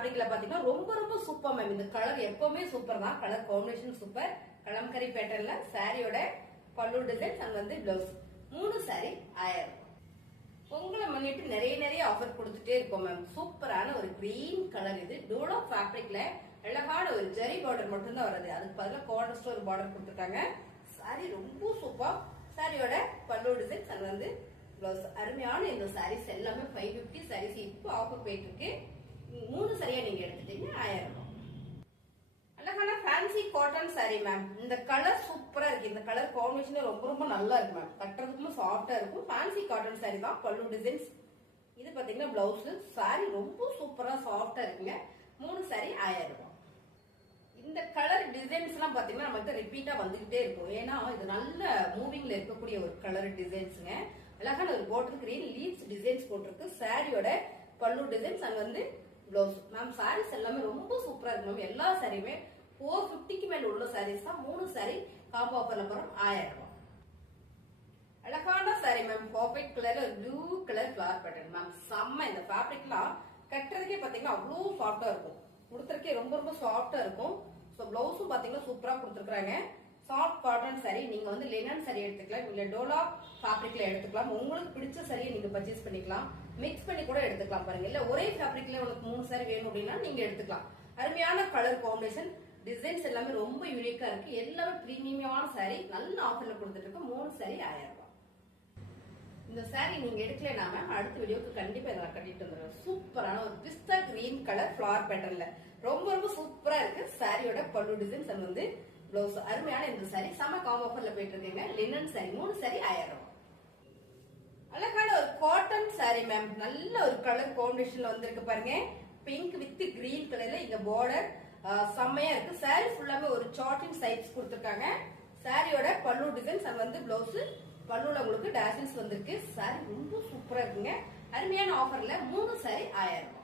ஃபேப்ரிக்ல பாத்தீங்கன்னா ரொம்ப ரொம்ப சூப்பர் மேம். இந்த கலர் எப்பவுமே சூப்பர் தான். Colour combination super. கலம்கரி பேட்டர்ன்ல சாரியோட பல்லு டிசைன்ஸ் அங்க வந்து பிளவுஸ். 3 சாரி 1000. உங்களை முன்னிட்டு நிறைய ஆஃபர் கொடுத்துட்டே இருக்கோம் மேம். சூப்பரான ஒரு கிரீன் கலர் இது. டோலோ ஃபேப்ரிக்ல அழகான ஒரு ஜெரி பார்டர் மட்டும் தான் வருது. அதுக்கு பதிலாக கார்னர் ஸ்டோன் பார்டர் கொடுத்துருக்காங்க. சாரி ரொம்ப சூப்பர். சாரியோட பல்லு டிசைன்ஸ் அங்க வந்து பிளவுஸ். அருமையான இந்த சாரீஸ் எல்லாமே 550 சாரீஸ் இப்போ ஆஃபர் போயிட்டு இருக்கு. 3 சரியா நீங்க எடுத்துட்டீங்க 1000 ரூபாய். அழகான ஃபேன்சி காட்டன் சாரி மேம். இந்த கலர் சூப்பரா இருக்கு. இந்த கலர் காம்பினேஷன் ரொம்ப நல்லா இருக்கு மேம். கட்டுறதுக்கும் சாஃப்டா இருக்கும். ஃபேன்சி காட்டன் சாரி தான். பல்லு டிசைன்ஸ். இது பாத்தீங்கன்னா பிளவுஸ். சாரி ரொம்ப சூப்பரா சாஃப்டா இருக்குங்க. 3 சாரி 1000 ரூபாய். இந்த கலர் டிசைன்ஸ் எல்லாம் பாத்தீங்கன்னா நமக்கு ரிப்பீட்டா வந்துகிட்டே இருக்கும். ஏன்னா இது நல்ல மூவிங்ல இருக்கக்கூடிய ஒரு கலர் டிசைன்ஸ்ங்க. அழகான ஒரு பாட்டில் கிரீன் லீவ்ஸ் டிசைன்ஸ் போட்டிருக்கு. சாரியோட பல்லு டிசைன்ஸ் அங்க வந்து பிளவுஸ். மேம் சாரீஸ் எல்லாமே ரொம்ப சூப்பரா இருக்கு மேம். எல்லா சாரியுமே 450க்கு மேல உள்ள சாரீஸ் தான். 3 சாரி காம்போ ஆஃபர்ல போறோம் 1000 ரூபாய். அழகான சாரி மேம். பர்ஃபெக்ட் கலர்ல ஒரு blue colour flower pattern ma'am. செம்ம. இந்த ஃபேப்ரிக்லாம் கட்டுறதுக்கே பாத்தீங்கன்னா அவ்வளவு சாஃப்டா இருக்கும். கொடுத்துருக்கே ரொம்ப சாஃப்டா இருக்கும். சோ பிளவுஸும் பாத்தீங்கன்னா சூப்பரா கொடுத்துருக்காங்க. Soft cotton sorry. நீங்க வந்து லினன் சாரி எடுத்துக்கலாம், இல்ல டோலா ஃபேப்ரிக்ல எடுத்துக்கலாம். உங்களுக்கு பிடிச்ச சாரியை நீங்க பர்ச்சேஸ் பண்ணிக்கலாம். மிக்ஸ் பண்ணி கூட எடுத்துக்கலாம் பாருங்க. இல்ல ஒரே ஃபேப்ரிக்ல உங்களுக்கு 3 சாரி வேணும் அப்படின்னா நீங்க எடுத்துக்கலாம். அருமையான கலர் காம்பினேஷன். டிசைன்ஸ் எல்லாமே ரொம்ப யூனிக்கா இருக்கு. எல்லாமே பிரீமியமான சாரி. நல்ல ஆஃபர்ல கொடுத்துட்டு இருக்கு. 3 சாரி 1000 ரூபாய். இந்த சாரி நீங்க எடுக்கலனா மேம் அடுத்த வீடியோக்கு கண்டிப்பா இதெல்லாம் கட்டிட்டு வந்துடுறேன். சூப்பரான ஒரு பிஸ்தா கிரீன் கலர் ஃபிளவர் பேட்டர்ன்ல ரொம்ப சூப்பரா இருக்கு. சாரியோட பல்லு டிசைன்ஸ் வந்து பிளவுஸ். அருமையான இந்த சாரி சம காம்போ ஆஃபர்ல போயிட்டு இருக்கீங்க. லினன் சாரி 3 சாரி 1000 ரூபாய். அழகான ஒரு காட்டன் சாரி மேம். நல்ல ஒரு கலர் காம்பினேஷன்ல வந்திருக்கு பாருங்க. பிங்க் வித் கிரீன் கலர்ல இங்க பார்டர் செம்மையா இருக்கு. சாரி ஃபுல்லாமே ஒரு சார்ட்டிங் சைட்ஸ் கொடுத்திருக்காங்க. சாரியோட பல்லு டிசைன்ஸ் அங்க வந்து பிளவுஸ். பல்லுல உங்களுக்கு டேசல்ஸ் வந்திருக்கு. சாரி ரொம்ப சூப்பரா இருக்குங்க. அருமையான ஆஃபர்ல 3 சாரி 1000 ரூபாய்.